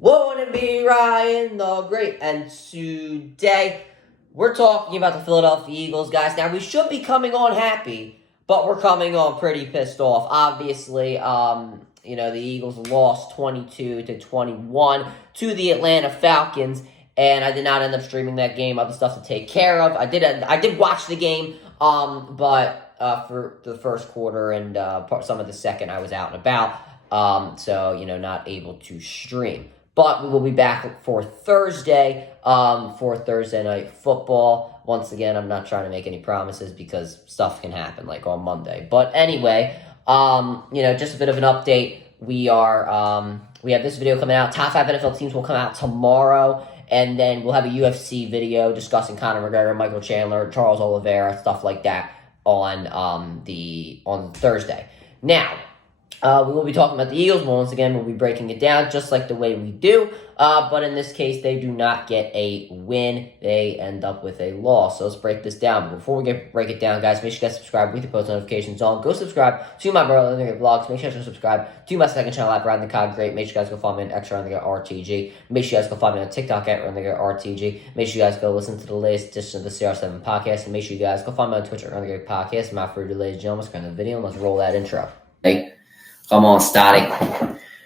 Won't be Ryan the Great, and today we're talking about the Philadelphia Eagles, guys. Now, we should be coming on happy, but we're coming on pretty pissed off. Obviously, the Eagles lost 22-21 to the Atlanta Falcons, and I did not end up streaming that game. Other stuff to take care of. I did watch the game, but for the first quarter and some of the second, I was out and about, so not able to stream. But we will be back for Thursday, for Thursday Night Football. Once again, I'm not trying to make any promises because stuff can happen, like on Monday. But anyway, just a bit of an update. We have this video coming out. Top 5 NFL teams will come out tomorrow. And then we'll have a UFC video discussing Conor McGregor, Michael Chandler, Charles Oliveira, stuff like that on Thursday. Now, we will be talking about the Eagles. Once again, we'll be breaking it down just like the way we do. But in this case, they do not get a win. They end up with a loss. So let's break this down. But before we break it down, guys, make sure you guys subscribe with the post notifications on. Go subscribe to my brother on the vlogs. Make sure you subscribe to my second channel at Ryan the Cod Great. Make sure you guys go follow me on X around the RTG. Make sure you guys go follow me on TikTok at Ryan the RTG. Make sure you guys go listen to the latest edition of the CR7 podcast. And make sure you guys go follow me on Twitch at Ryan the Great Podcast. I'm out for you, ladies and gentlemen. Let's go into the video and let's roll that intro. Hey. Come on, Static.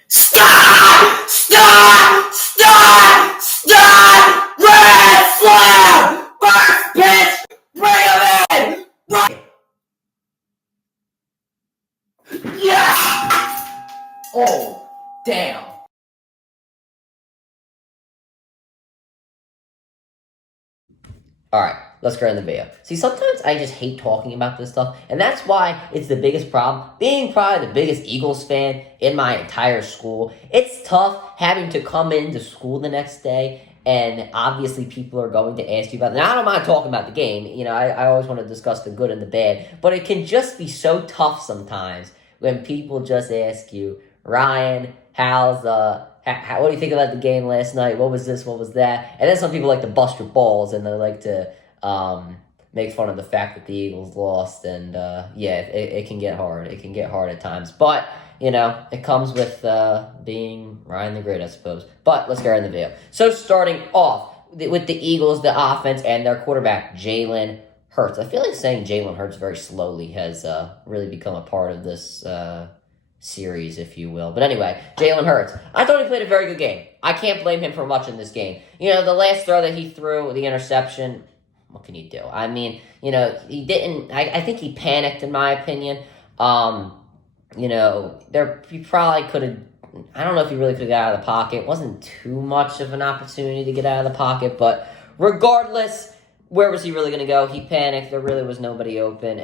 Stop! Stop! Stop! Stop! Red Slam! First pitch! Bring him in! Yes! Oh, damn. All right, let's go in the video. See, sometimes I just hate talking about this stuff, and that's why it's the biggest problem. Being probably the biggest Eagles fan in my entire school, it's tough having to come into school the next day, and obviously people are going to ask you about it. Now, I don't mind talking about the game. I always want to discuss the good and the bad, but it can just be so tough sometimes when people just ask you, Ryan, what do you think about the game last night? What was this? What was that? And then some people like to bust your balls and they like to make fun of the fact that the Eagles lost. And it can get hard. It can get hard at times. But, it comes with being Ryan the Great, I suppose. But let's get in the video. So starting off with the Eagles, the offense, and their quarterback, Jalen Hurts. I feel like saying Jalen Hurts very slowly has really become a part of this series, if you will. But anyway, Jalen Hurts. I thought he played a very good game. I can't blame him for much in this game. The last throw that he threw, the interception, what can you do? I mean, he didn't, I think he panicked, in my opinion. He probably could have, I don't know if he really could have got out of the pocket. It wasn't too much of an opportunity to get out of the pocket, but regardless, where was he really going to go? He panicked. There really was nobody open,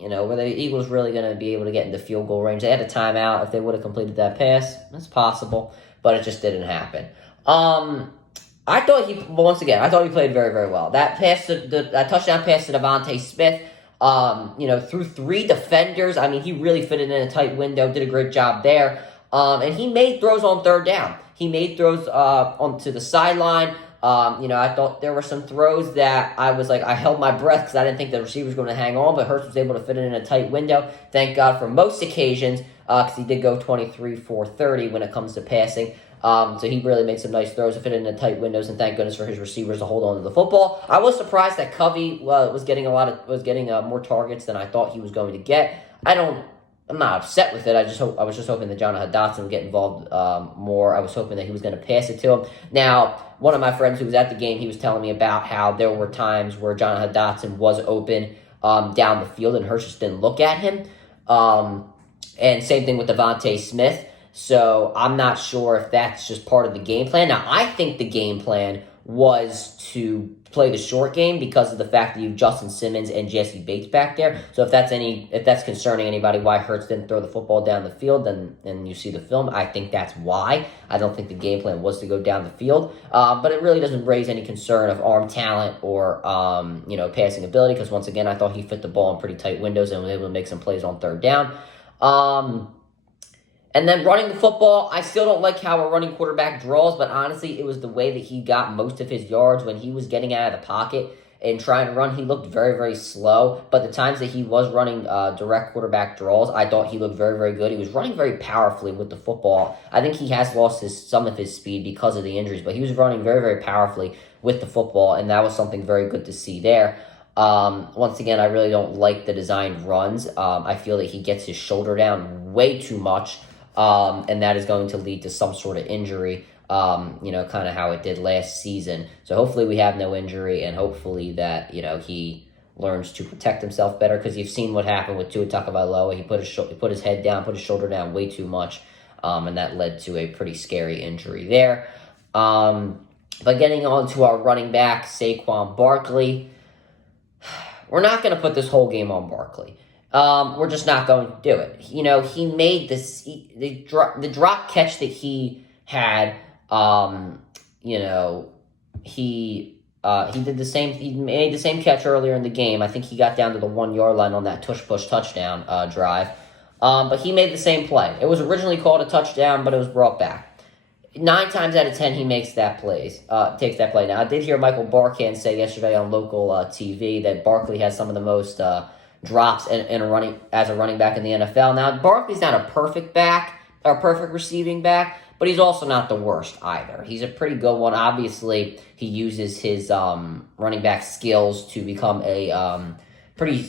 were the Eagles really going to be able to get into field goal range? They had a timeout. If they would have completed that pass, that's possible, but it just didn't happen. I thought he played very, very well. That pass, that touchdown pass to Devontae Smith, through 3 defenders. I mean, he really fitted in a tight window, did a great job there. And he made throws on third down. He made throws onto the sideline. I thought there were some throws that I was like, I held my breath because I didn't think the receiver was going to hang on, but Hurts was able to fit it in a tight window. Thank God for most occasions, because he did go 23 for 30 when it comes to passing. So he really made some nice throws to fit it in the tight windows, and thank goodness for his receivers to hold on to the football. I was surprised that Covey was getting more targets than I thought he was going to get. I'm not upset with it. I was just hoping that Jonathan Dotson would get involved more. I was hoping that he was going to pass it to him. Now, one of my friends who was at the game, he was telling me about how there were times where Jonathan Dotson was open down the field and Hurts just didn't look at him. And same thing with Devontae Smith. So I'm not sure if that's just part of the game plan. Now, I think the game plan was to play the short game because of the fact that you have Justin Simmons and Jesse Bates back there. So if that's concerning anybody why Hurts didn't throw the football down the field, then you see the film. I think that's why. I don't think the game plan was to go down the field. But it really doesn't raise any concern of arm talent or passing ability, because once again, I thought he fit the ball in pretty tight windows and was able to make some plays on third down. And then running the football, I still don't like how a running quarterback draws, but honestly, it was the way that he got most of his yards when he was getting out of the pocket in trying to run. He looked very, very slow, but the times that he was running direct quarterback draws, I thought he looked very, very good. He was running very powerfully with the football. I think he has lost some of his speed because of the injuries, but he was running very, very powerfully with the football, and that was something very good to see there. Once again, I really don't like the designed runs. I feel that he gets his shoulder down way too much, and that is going to lead to some sort of injury, kind of how it did last season. So hopefully we have no injury, and hopefully that, he learns to protect himself better, because you've seen what happened with Tua Tagovailoa. He put his head down, put his shoulder down way too much, and that led to a pretty scary injury there. But getting on to our running back, Saquon Barkley, we're not going to put this whole game on Barkley. We're just not going to do it. He made the drop catch that he had. He did the same. He made the same catch earlier in the game. I think he got down to the 1 yard line on that tush push touchdown drive. But he made the same play. It was originally called a touchdown, but it was brought back. 9 times out of 10, he makes that takes that play. Now, I did hear Michael Barkan say yesterday on local TV that Barkley has some of the most drops as a running back in the NFL. Now, Barkley's not a perfect receiving back, but he's also not the worst either. He's a pretty good one. Obviously, he uses his running back skills to become a pretty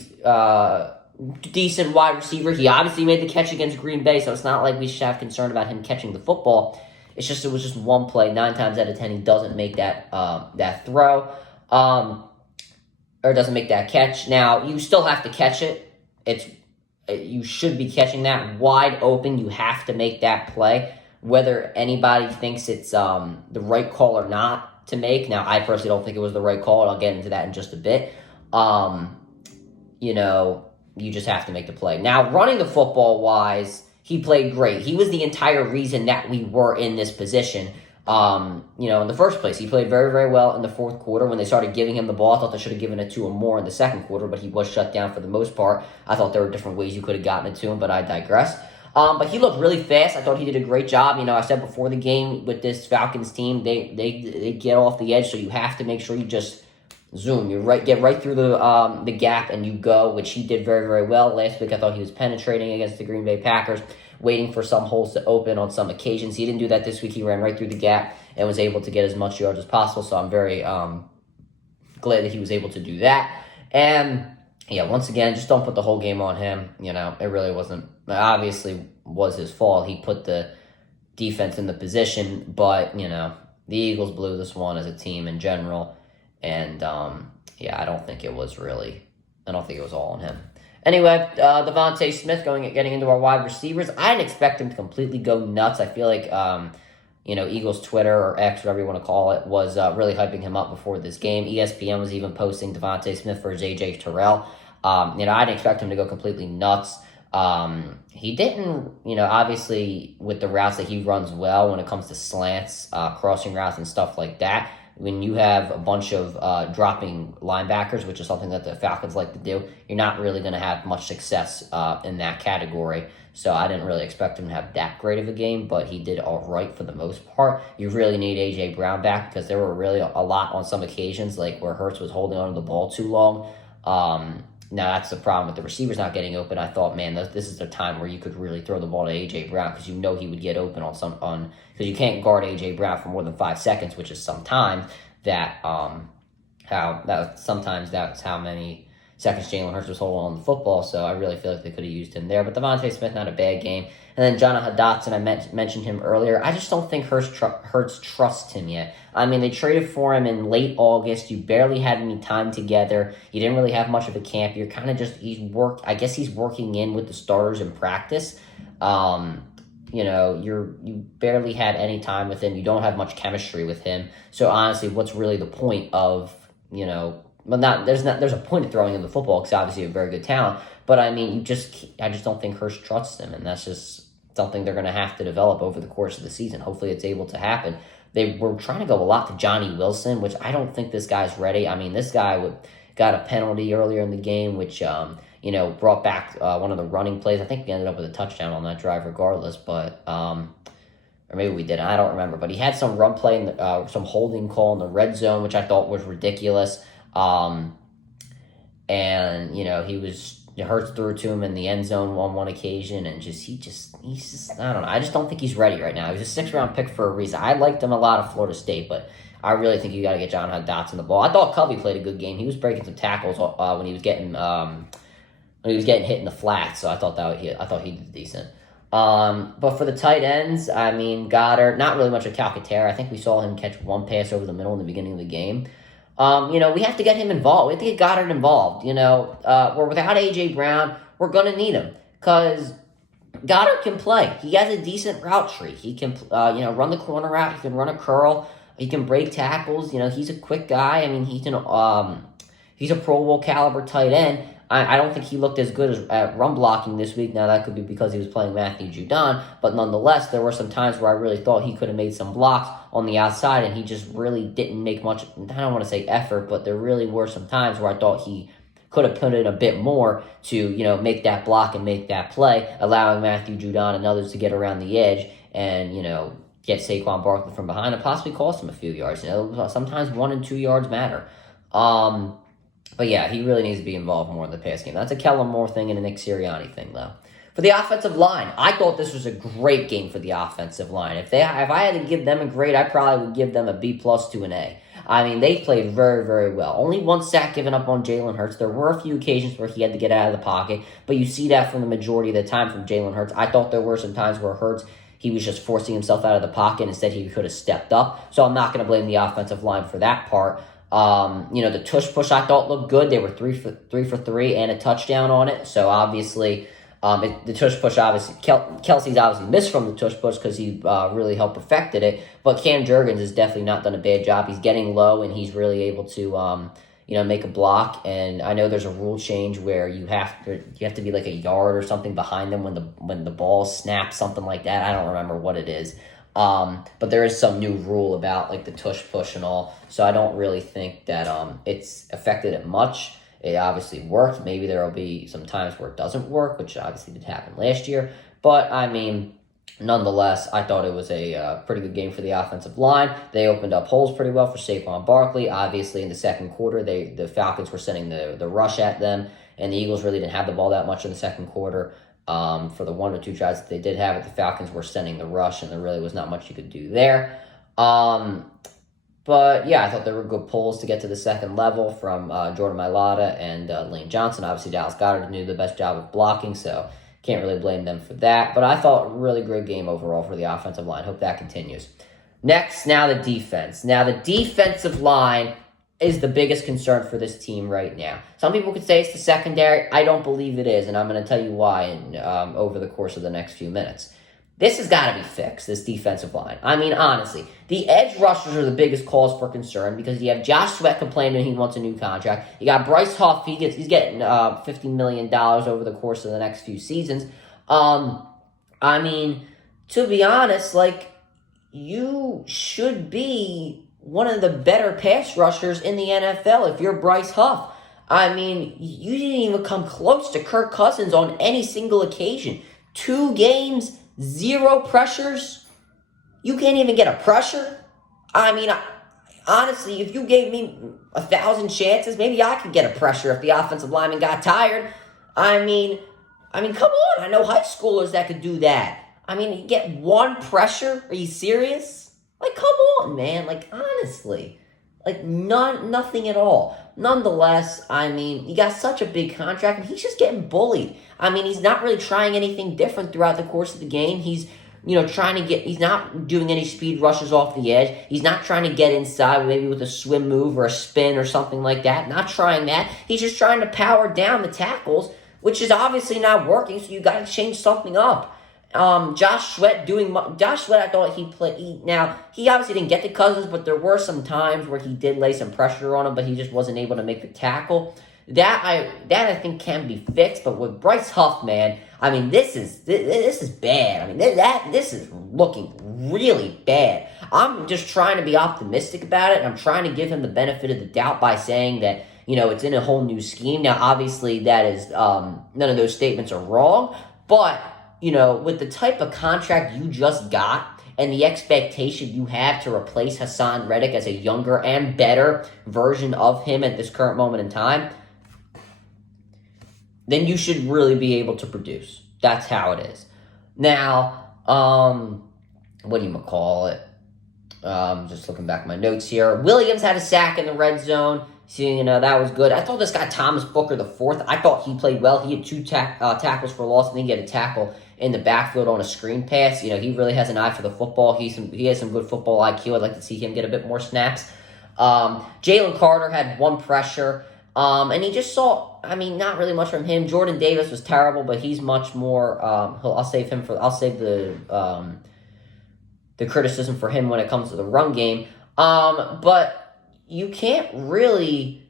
decent wide receiver. He obviously made the catch against Green Bay, so it's not like we should have concern about him catching the football. It was just one play. 9 times out of 10, he doesn't make that throw, or doesn't make that catch. Now, you still have to catch it. You should be catching that wide open. You have to make that play, whether anybody thinks it's the right call or not to make. Now, I personally don't think it was the right call, and I'll get into that in just a bit. You just have to make the play. Now, running the football wise, he played great. He was the entire reason that we were in this position. In the first place, he played very, very well in the fourth quarter. When they started giving him the ball, I thought they should have given it to him more in the second quarter, but he was shut down for the most part. I thought there were different ways you could have gotten it to him, but I digress. But he looked really fast. I thought he did a great job. I said before the game with this Falcons team, they get off the edge, so you have to make sure you just zoom. Get right through the gap and you go, which he did very, very well. Last week I thought he was penetrating against the Green Bay Packers, waiting for some holes to open on some occasions. He didn't do that this week. He ran right through the gap and was able to get as much yards as possible. So I'm very glad that he was able to do that. And yeah, once again, just don't put the whole game on him. It really wasn't. Obviously, was his fault. He put the defense in the position, but the Eagles blew this one as a team in general. And I don't think it was all on him. Anyway, Devontae Smith getting into our wide receivers. I didn't expect him to completely go nuts. I feel like Eagles Twitter or X, whatever you want to call it, was really hyping him up before this game. ESPN was even posting Devontae Smith versus AJ Terrell. I didn't expect him to go completely nuts. He didn't, obviously with the routes that he runs well when it comes to slants, crossing routes and stuff like that. When you have a bunch of dropping linebackers, which is something that the Falcons like to do, you're not really going to have much success in that category. So I didn't really expect him to have that great of a game, but he did all right for the most part. You really need A.J. Brown back because there were really a lot on some occasions, like where Hurts was holding on to the ball too long. Now, that's the problem with the receivers not getting open. I thought, man, this is the time where you could really throw the ball to A.J. Brown because he would get open because you can't guard A.J. Brown for more than 5 seconds, which is sometimes sometimes that's how many seconds Jalen Hurts was holding on the football, so I really feel like they could have used him there. But Devontae Smith, not a bad game. And then Jonathan Dotson, I mentioned him earlier. I just don't think Hurts trusts him yet. I mean, they traded for him in late August. You barely had any time together. You didn't really have much of a camp. You're kind of just, I guess he's working in with the starters in practice. You barely had any time with him. You don't have much chemistry with him. So honestly, what's really the point of, there's a point of throwing him the football because obviously a very good talent. But I mean, I just don't think Hurts trusts him, and that's just something they're going to have to develop over the course of the season. Hopefully, it's able to happen. They were trying to go a lot to Johnny Wilson, which I don't think this guy's ready. I mean, this guy got a penalty earlier in the game, which brought back one of the running plays. I think we ended up with a touchdown on that drive, regardless. But or maybe we didn't. I don't remember. But he had some run play, some holding call in the red zone, which I thought was ridiculous. And, Hurts threw to him in the end zone on one occasion, and he's just, I don't know. I just don't think he's ready right now. He was a sixth-round pick for a reason. I liked him a lot at Florida State, but I really think you got to get John Dotson the ball. I thought Covey played a good game. He was breaking some tackles when he was getting hit in the flats, so I thought he did decent. But for the tight ends, Goddard, not really much of Calcaterra. I think we saw him catch one pass over the middle in the beginning of the game. We have to get him involved. We have to get Goddard involved. We're without A.J. Brown. We're going to need him because Goddard can play. He has a decent route tree. He can, run the corner route. He can run a curl. He can break tackles. He's a quick guy. He's a Pro Bowl caliber tight end. I don't think he looked as good at run blocking this week. Now, that could be because he was playing Matthew Judon, but nonetheless, there were some times where I really thought he could have made some blocks on the outside, and he just really didn't make much, I don't want to say effort, but there really were some times where I thought he could have put in a bit more to, make that block and make that play, allowing Matthew Judon and others to get around the edge and, get Saquon Barkley from behind and possibly cost him a few yards. Sometimes 1 and 2 yards matter. But yeah, he really needs to be involved more in the pass game. That's a Kellen Moore thing and a Nick Sirianni thing, though. For the offensive line, I thought this was a great game for the offensive line. If I had to give them a grade, I probably would give them a B+ to an A. They played very, very well. Only one sack given up on Jalen Hurts. There were a few occasions where he had to get out of the pocket, but you see that from the majority of the time from Jalen Hurts. I thought there were some times where Hurts, he was just forcing himself out of the pocket. Instead, he could have stepped up. So I'm not going to blame the offensive line for that part. The tush push I thought looked good. They were 3 for 3 and a touchdown on it. So obviously, the tush push obviously Kelsey's obviously missed from the tush push because he really helped perfected it. But Cam Jurgens has definitely not done a bad job. He's getting low and he's really able to make a block. And I know there's a rule change where you have to be like a yard or something behind them when the ball snaps, something like that. I don't remember what it is. But there is some new rule about like the tush push and all, so I don't really think that it's affected it much. It obviously worked. Maybe there will be some times where it doesn't work, which obviously did happen last year. But nonetheless, I thought it was a pretty good game for the offensive line. They opened up holes pretty well for Saquon Barkley. Obviously, in the second quarter, the Falcons were sending the rush at them, and the Eagles really didn't have the ball that much in the second quarter. For the 1 or 2 tries that they did have it, the Falcons were sending the rush, and there really was not much you could do there. But yeah, I thought there were good pulls to get to the second level from Jordan Mailata and Lane Johnson. Obviously, Dallas Goedert did the best job of blocking, so can't really blame them for that. But I thought really great game overall for the offensive line. Hope that continues. Next, now the defense. Now the defensive line is the biggest concern for this team right now. Some people could say it's the secondary. I don't believe it is, and I'm going to tell you why over the course of the next few minutes. This has got to be fixed, this defensive line. Honestly, the edge rushers are the biggest cause for concern because you have Josh Sweat complaining he wants a new contract. You got Bryce Huff, he's getting $50 million over the course of the next few seasons. To be honest, you should be one of the better pass rushers in the NFL if you're Bryce Huff. You didn't even come close to Kirk Cousins on any single occasion. 2 games, 0 pressures. You can't even get a pressure. Honestly, if you gave me 1,000 chances, maybe I could get a pressure if the offensive lineman got tired. Come on. I know high schoolers that could do that. You get 1 pressure? Are you serious? Come on, man. Honestly. Nothing at all. Nonetheless, he got such a big contract, and he's just getting bullied. He's not really trying anything different throughout the course of the game. He's, he's not doing any speed rushes off the edge. He's not trying to get inside, maybe with a swim move or a spin or something like that. Not trying that. He's just trying to power down the tackles, which is obviously not working, so you got to change something up. Josh Sweat, I thought he played. Now, he obviously didn't get to Cousins, but there were some times where he did lay some pressure on him, but he just wasn't able to make the tackle. That I think can be fixed, but with Bryce Huff, man, this is bad. This is looking really bad. I'm just trying to be optimistic about it, and I'm trying to give him the benefit of the doubt by saying that, it's in a whole new scheme. Now, obviously, that is, none of those statements are wrong, but with the type of contract you just got, and the expectation you have to replace Hassan Reddick as a younger and better version of him at this current moment in time, then you should really be able to produce. That's how it is. Now, what do you call it? Just looking back at my notes here. Williams had a sack in the red zone. So, that was good. I thought this guy, Thomas Booker, the fourth, I thought he played well. He had 2 tackles for loss, and then he had a tackle in the backfield on a screen pass. He really has an eye for the football. He has some good football IQ. I'd like to see him get a bit more snaps. Jalen Carter had 1 pressure, and he just saw, not really much from him. Jordan Davis was terrible, but he's much more, I'll save the criticism for him when it comes to the run game. But you can't really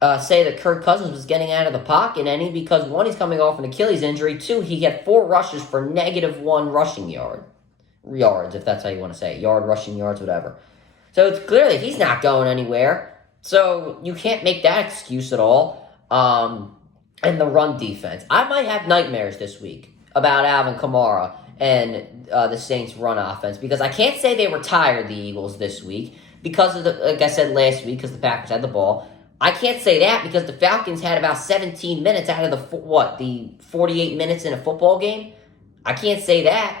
say that Kirk Cousins was getting out of the pocket any, because 1, he's coming off an Achilles injury. 2, he had 4 rushes for -1 rushing yards, if that's how you want to say it. Rushing yards, whatever. So it's clearly he's not going anywhere. So you can't make that excuse at all. And the run defense. I might have nightmares this week about Alvin Kamara and the Saints' run offense, because I can't say they were tired, the Eagles, this week, because of like I said last week, because the Packers had the ball. I can't say that because the Falcons had about 17 minutes out of the 48 minutes in a football game. I can't say that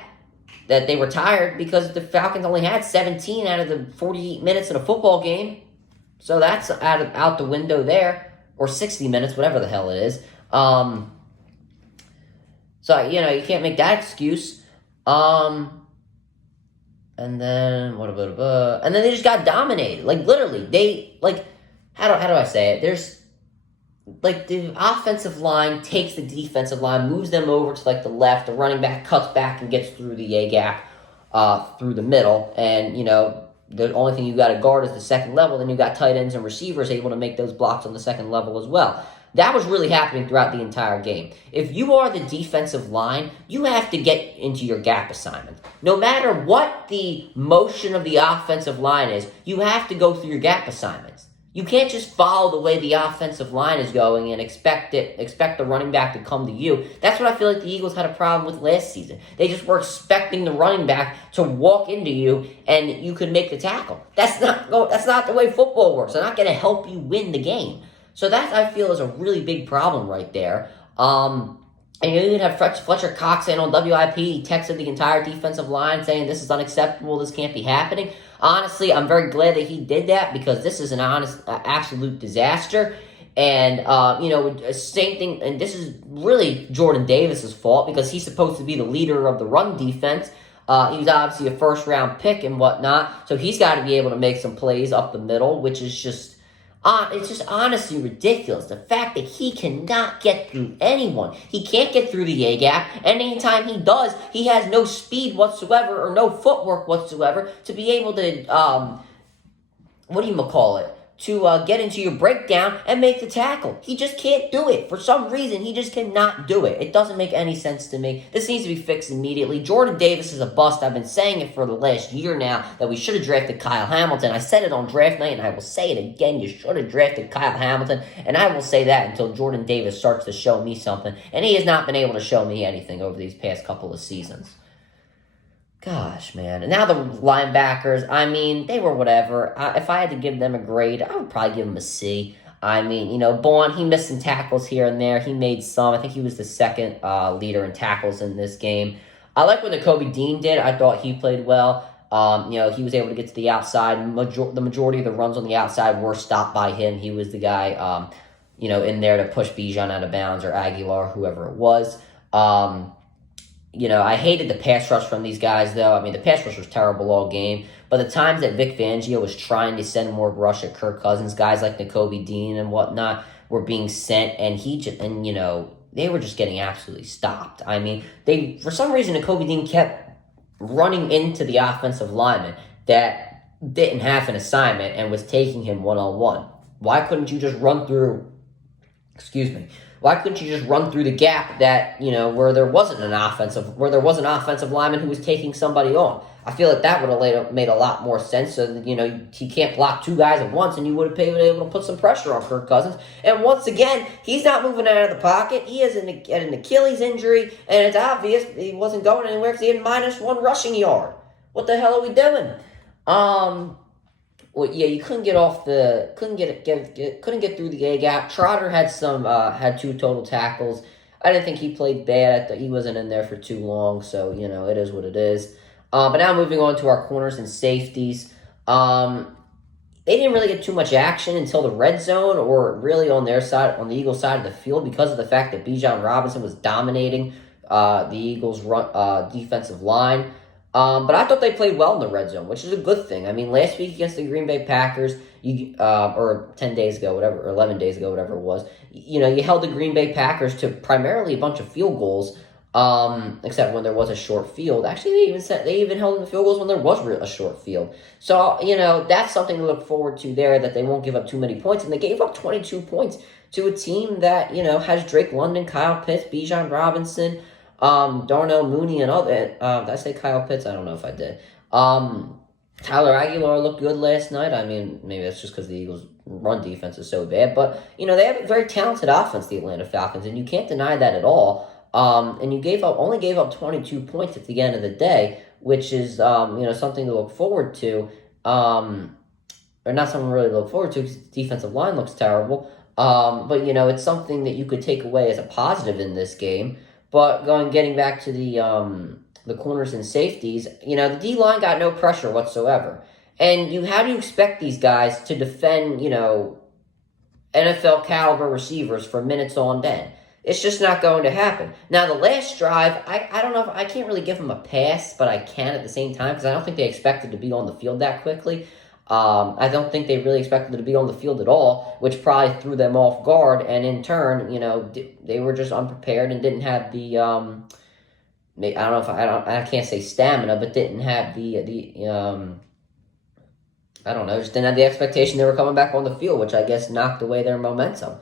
they were tired, because the Falcons only had 17 out of the 48 minutes in a football game. So that's out the window there, or 60 minutes, whatever the hell it is. So, you can't make that excuse. And then and then they just got dominated. Like, literally, how do I say it? There's, the offensive line takes the defensive line, moves them over to, the left. The running back cuts back and gets through the A-gap through the middle. And, the only thing you got to guard is the second level. Then you got tight ends and receivers able to make those blocks on the second level as well. That was really happening throughout the entire game. If you are the defensive line, you have to get into your gap assignment. No matter what the motion of the offensive line is, you have to go through your gap assignments. You can't just follow the way the offensive line is going and expect the running back to come to you. That's what I feel like the Eagles had a problem with last season. They just were expecting the running back to walk into you and you could make the tackle. That's not the way football works. They're not going to help you win the game. So that, I feel, is a really big problem right there. And you even have Fletcher Cox saying on WIP, he texted the entire defensive line saying this is unacceptable, this can't be happening. Honestly, I'm very glad that he did that, because this is an absolute disaster. And, same thing, and this is really Jordan Davis's fault, because he's supposed to be the leader of the run defense. He was obviously a first-round pick and whatnot, so he's got to be able to make some plays up the middle, which is just... it's just honestly ridiculous. The fact that he cannot get through anyone. He can't get through the A-gap, and anytime he does, he has no speed whatsoever or no footwork whatsoever to be able to, to get into your breakdown and make the tackle. He just can't do it. For some reason, he just cannot do it. It doesn't make any sense to me. This needs to be fixed immediately. Jordan Davis is a bust. I've been saying it for the last year now that we should have drafted Kyle Hamilton. I said it on draft night, and I will say it again. You should have drafted Kyle Hamilton, and I will say that until Jordan Davis starts to show me something. And he has not been able to show me anything over these past couple of seasons. Gosh, man. And now the linebackers, they were whatever. If I had to give them a grade, I would probably give them a C. Bourne, he missed some tackles here and there. He made some. I think he was the second leader in tackles in this game. I like what Nakobe Dean did. I thought he played well. He was able to get to the outside. The majority of the runs on the outside were stopped by him. He was the guy, in there to push Bijan out of bounds, or Aguilar, whoever it was. I hated the pass rush from these guys, though. The pass rush was terrible all game. But the times that Vic Fangio was trying to send more rush at Kirk Cousins, guys like Nakobe Dean and whatnot were being sent, and they were just getting absolutely stopped. For some reason, Nakobe Dean kept running into the offensive lineman that didn't have an assignment and was taking him one-on-one. Why couldn't you just run through... Why couldn't you just run through the gap that, where there was an offensive lineman who was taking somebody on? I feel like that would have made a lot more sense, so that, he can't block 2 guys at once, and you would have been able to put some pressure on Kirk Cousins. And once again, he's not moving out of the pocket. He has an Achilles injury, and it's obvious he wasn't going anywhere because he had -1 rushing yard. what the hell are we doing? Well, yeah, you couldn't get off the couldn't get through the A gap. Trotter had had 2 total tackles. I didn't think he played bad. I thought he wasn't in there for too long, so it is what it is. But now moving on to our corners and safeties. They didn't really get too much action until the red zone, or really on their side, on the Eagles' side of the field, because of the fact that Bijan Robinson was dominating the Eagles' defensive line. But I thought they played well in the red zone, which is a good thing. I mean, last week against the Green Bay Packers, or 10 days ago, whatever, or 11 days ago, whatever it was, you held the Green Bay Packers to primarily a bunch of field goals, except when there was a short field. Actually, they even held them to field goals when there was a short field. So, that's something to look forward to there, that they won't give up too many points. And they gave up 22 points to a team that, has Drake London, Kyle Pitts, Bijan Robinson, Darnell Mooney, and other. Did I say Kyle Pitts? I don't know if I did. Tyler Aguilar looked good last night. I mean, maybe that's just because the Eagles' run defense is so bad. But, they have a very talented offense, the Atlanta Falcons, and you can't deny that at all. And you only gave up 22 points at the end of the day, which is, something to look forward to. Or not something really to look forward to, because the defensive line looks terrible. But, it's something that you could take away as a positive in this game. But getting back to the corners and safeties, the D-line got no pressure whatsoever. And how do you expect these guys to defend, NFL caliber receivers for minutes on end? It's just not going to happen. Now, the last drive, I don't know, I can't really give them a pass, but I can at the same time, because I don't think they expected to be on the field that quickly. I don't think they really expected to be on the field at all, which probably threw them off guard, and in turn, they were just unprepared and didn't have the I can't say stamina, but didn't have just didn't have the expectation they were coming back on the field, which I guess knocked away their momentum.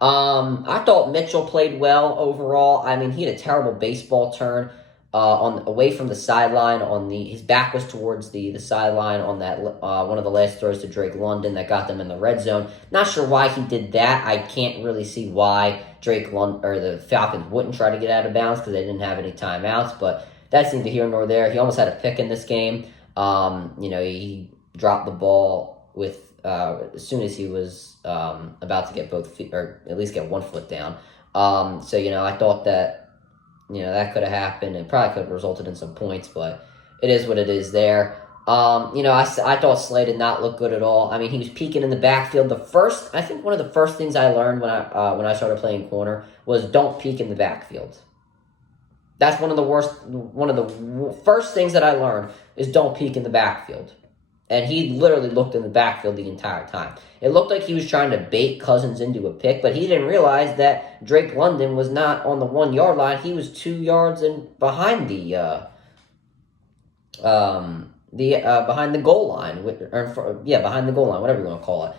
I thought Mitchell played well overall. I mean, he had a terrible baseball turn away from the sideline. His back was towards the sideline on that one of the last throws to Drake London that got them in the red zone. Not sure why he did that. I can't really see why Drake London or the Falcons wouldn't try to get out of bounds, because they didn't have any timeouts. But that's neither here nor there. He almost had a pick in this game. He dropped the ball as soon as he was about to get both feet, or at least get one foot down. So I thought that that could have happened. It probably could have resulted in some points, but it is what it is there. I thought Slay did not look good at all. I mean, he was peeking in the backfield. I think one of the first things I learned when I started playing corner was don't peek in the backfield. That's one of the first things that I learned is don't peek in the backfield. And he literally looked in the backfield the entire time. It looked like he was trying to bait Cousins into a pick, but he didn't realize that Drake London was not on the 1 yard line. He was 2 yards behind the behind the goal line, behind the goal line, whatever you want to call it.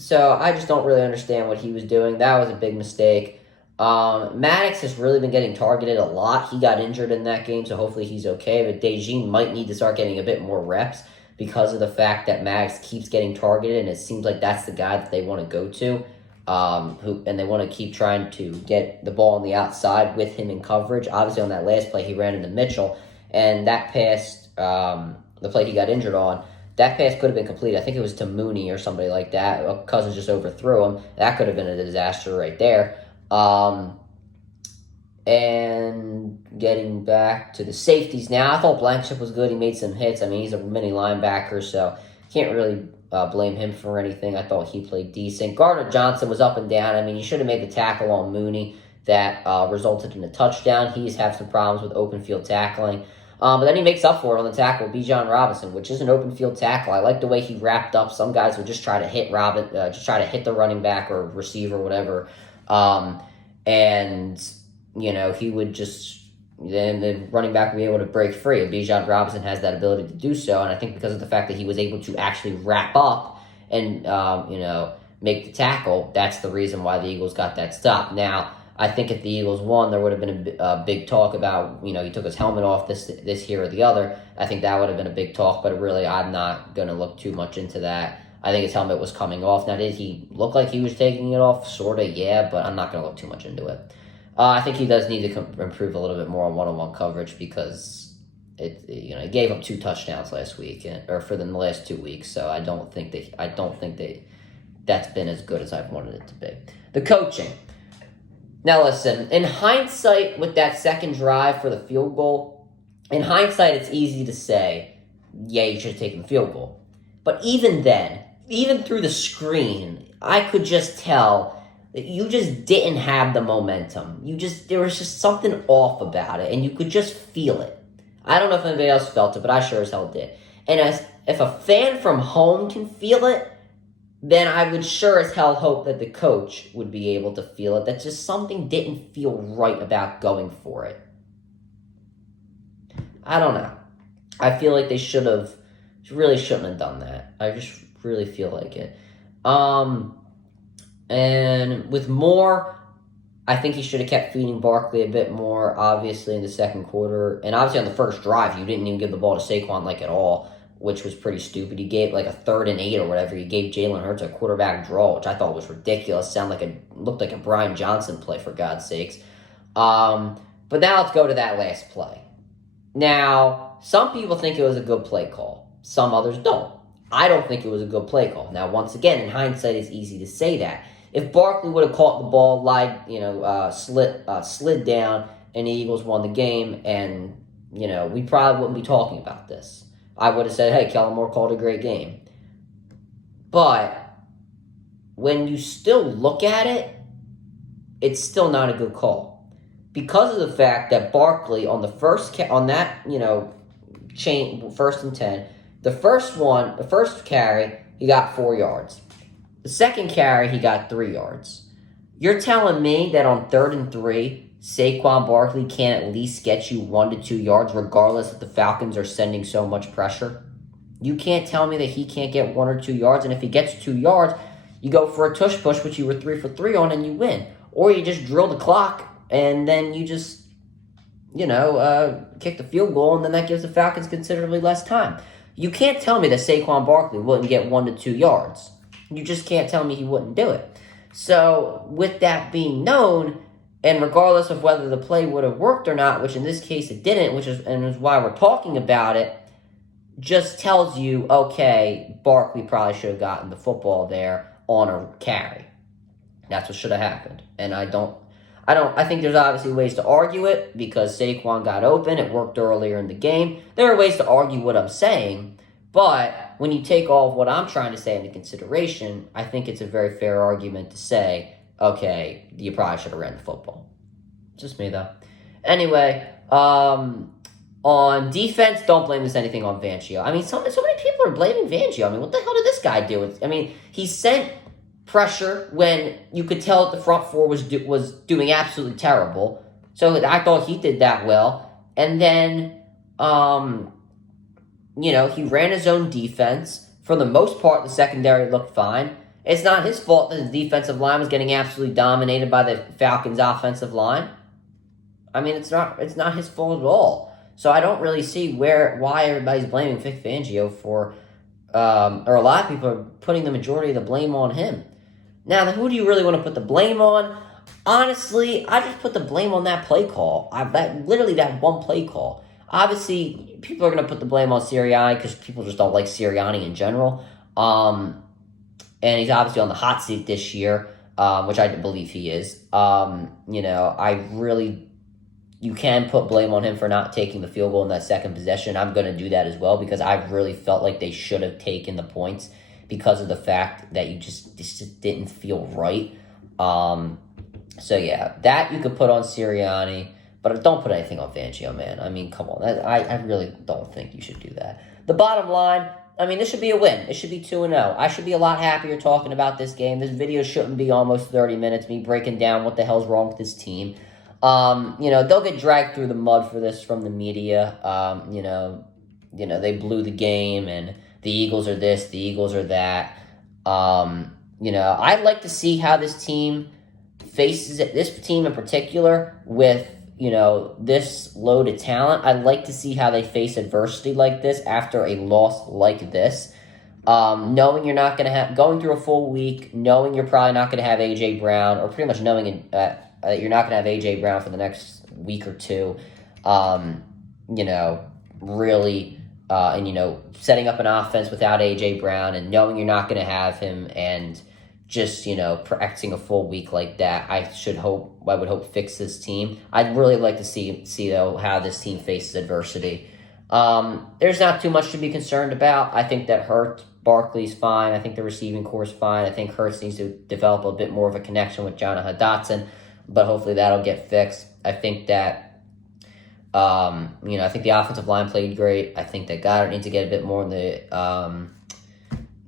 So I just don't really understand what he was doing. That was a big mistake. Maddox has really been getting targeted a lot. He got injured in that game, so hopefully he's okay. But Dejean might need to start getting a bit more reps because of the fact that Maddox keeps getting targeted, and it seems like that's the guy that they want to go to. And they want to keep trying to get the ball on the outside with him in coverage. Obviously, on that last play, he ran into Mitchell, and that pass, the play he got injured on, that pass could have been complete. I think it was to Mooney or somebody like that. Cousins just overthrew him. That could have been a disaster right there. And getting back to the safeties now, I thought Blankenship was good. He made some hits. I mean, he's a mini linebacker, so can't really blame him for anything. I thought he played decent. Gardner Johnson was up and down. I mean, he should have made the tackle on Mooney that resulted in a touchdown. He's had some problems with open field tackling. But then he makes up for it on the tackle with Bijan Robinson, which is an open field tackle. I like the way he wrapped up. Some guys would just try to hit the running back or receiver, whatever. And he would just, then the running back would be able to break free. And Bijan Robinson has that ability to do so. And I think because of the fact that he was able to actually wrap up and, make the tackle, that's the reason why the Eagles got that stop. Now, I think if the Eagles won, there would have been a big talk about, he took his helmet off this here or the other. I think that would have been a big talk, but really I'm not going to look too much into that. I think his helmet was coming off. Now, did he look like he was taking it off? Sort of, yeah, but I'm not going to look too much into it. I think he does need to improve a little bit more on one-on-one coverage because, He gave up 2 touchdowns last week, or for the last 2 weeks. So I don't think that's been as good as I've wanted it to be. The coaching. Now listen, in hindsight, with that second drive for the field goal, in hindsight, it's easy to say, yeah, you should have taken the field goal. But even then, even through the screen, I could just tell that you just didn't have the momentum. There was just something off about it, and you could just feel it. I don't know if anybody else felt it, but I sure as hell did. And if a fan from home can feel it, then I would sure as hell hope that the coach would be able to feel it. That just something didn't feel right about going for it. I don't know. I feel like they really shouldn't have done that. I just really feel like it. And with Moore, I think he should have kept feeding Barkley a bit more, obviously, in the second quarter. And obviously on the first drive, you didn't even give the ball to Saquon at all, which was pretty stupid. He gave a 3rd and 8 or whatever. He gave Jalen Hurts a quarterback draw, which I thought was ridiculous. Looked like a Brian Johnson play, for God's sakes. But now let's go to that last play. Now, some people think it was a good play call. Some others don't. I don't think it was a good play call. Now, once again, in hindsight, it's easy to say that. If Barkley would have caught the ball, slid down, and the Eagles won the game, and, we probably wouldn't be talking about this. I would have said, hey, Kellen Moore called a great game. But when you still look at it, it's still not a good call. Because of the fact that Barkley, on the first on that, chain, 1st and 10, the first carry, he got 4 yards. The second carry, he got 3 yards. You're telling me that on 3rd and 3, Saquon Barkley can't at least get you 1 to 2 yards, regardless if the Falcons are sending so much pressure? You can't tell me that he can't get 1 or 2 yards, and if he gets 2 yards, you go for a tush push, which you were 3 for 3 on, and you win. Or you just drill the clock, and then you just, kick the field goal, and then that gives the Falcons considerably less time. You can't tell me that Saquon Barkley wouldn't get 1 to 2 yards. You just can't tell me he wouldn't do it. So, with that being known, and regardless of whether the play would have worked or not, which in this case it didn't, which is why we're talking about it, just tells you, okay, Barkley probably should have gotten the football there on a carry. That's what should have happened. And I think there's obviously ways to argue it because Saquon got open. It worked earlier in the game. There are ways to argue what I'm saying, but when you take all of what I'm trying to say into consideration, I think it's a very fair argument to say, okay, you probably should have ran the football. Just me, though. Anyway, on defense, don't blame anything on Fangio. I mean, so many people are blaming Fangio. I mean, what the hell did this guy do? He sent pressure when you could tell that the front four was doing absolutely terrible. So I thought he did that well. And then, he ran his own defense. For the most part, the secondary looked fine. It's not his fault that his defensive line was getting absolutely dominated by the Falcons' offensive line. I mean, it's not his fault at all. So I don't really see why everybody's blaming Vic Fangio for, or a lot of people are putting the majority of the blame on him. Now, who do you really want to put the blame on? Honestly, I just put the blame on that play call. That one play call. Obviously, people are going to put the blame on Sirianni because people just don't like Sirianni in general. And he's obviously on the hot seat this year, which I believe he is. You can put blame on him for not taking the field goal in that second possession. I'm going to do that as well because I really felt like they should have taken the points because of the fact that you just didn't feel right. So yeah, that you could put on Sirianni, but don't put anything on Fangio, man. I mean, come on. I really don't think you should do that. The bottom line, this should be a win. It should be 2-0. I should be a lot happier talking about this game. This video shouldn't be almost 30 minutes, me breaking down what the hell's wrong with this team. They'll get dragged through the mud for this from the media. They blew the game and the Eagles are this, the Eagles are that. I'd like to see how this team faces it, this team in particular, with, this load of talent. I'd like to see how they face adversity like this after a loss like this. Knowing you're not going to have, going through a full week, knowing you're probably not going to have A.J. Brown, or pretty much knowing you're not going to have A.J. Brown for the next week or two. really, and setting up an offense without A.J. Brown and knowing you're not going to have him and just, practicing a full week like that, I would hope fix this team. I'd really like to see though, how this team faces adversity. There's not too much to be concerned about. I think that Barkley's fine. I think the receiving core is fine. I think Hurts needs to develop a bit more of a connection with Jonathan Dotson, but hopefully that'll get fixed. I think that, I think the offensive line played great. I think that Goddard needs to get a bit more in the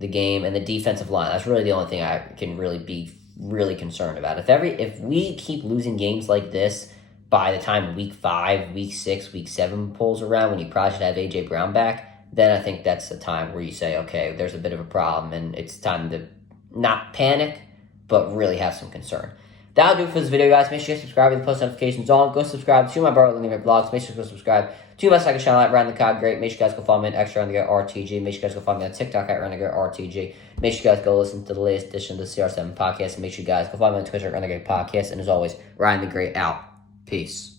game, and the defensive line. That's really the only thing I can really be really concerned about. If we keep losing games like this by the time week 5, week 6, week 7 pulls around, when you probably should have A.J. Brown back, then I think that's the time where you say, okay, there's a bit of a problem, and it's time to not panic, but really have some concern. That'll do it for this video, guys. Make sure you subscribe with the post notifications on. Go subscribe to my brother Lindy Vlogs. Make sure to go subscribe to my second channel at Ryan the Cog Great. Make sure you guys go follow me on Extra on the RTG. Make sure you guys go follow me on TikTok at Renegade RTG. Make sure you guys go listen to the latest edition of the CR7 podcast. And make sure you guys go follow me on Twitter at Renegade Podcast. And as always, Ryan the Great out. Peace.